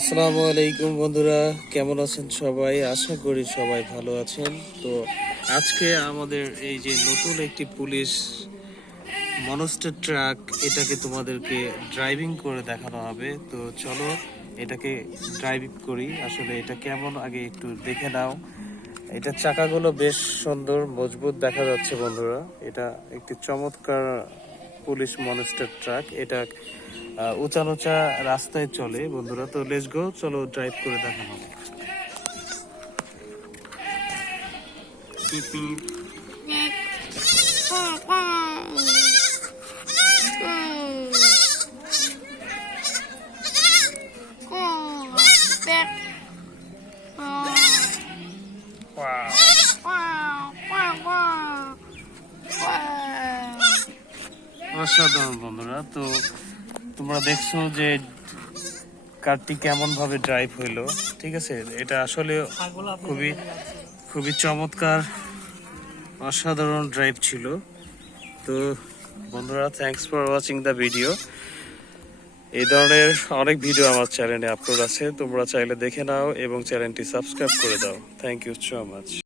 আসসালামু আলাইকুম বন্ধুরা, কেমন আছেন সবাই? আশা করি সবাই ভালো আছেন। তো আজকে আমাদের এই যে নতুন একটি পুলিশ মনস্টার ট্রাক, এটাকে তোমাদেরকে ড্রাইভিং করে দেখানো হবে। তো চলো এটাকে ড্রাইভিং করি। আসলে এটা কেমন আগে একটু দেখে নাও। এটা চাকাগুলো বেশ সুন্দর মজবুত দেখা যাচ্ছে বন্ধুরা। এটা একটি চমৎকার পুলিশ মনস্টার ট্রাক। এটা উঁচা উঁচা রাস্তায় চলে বন্ধুরা। তো লেটস গো, চলো ড্রাইভ করে দেখানো। পিপ পিপ। অসাধারণ বন্ধুরা। তো তোমরা দেখছো যে কারটি কেমন ভাবে ড্রাইভ হইলো, ঠিক আছে? এটা আসলে খুবই খুবই চমৎকার, অসাধারণ ড্রাইভ ছিল। তো বন্ধুরা, thanks for watching the video. এই ধরনের অনেক ভিডিও আমার চ্যানেলে আপলোড আছে, তোমরা চাইলে দেখে নাও এবং চ্যানেলটি সাবস্ক্রাইব করে দাও। Thank you so much.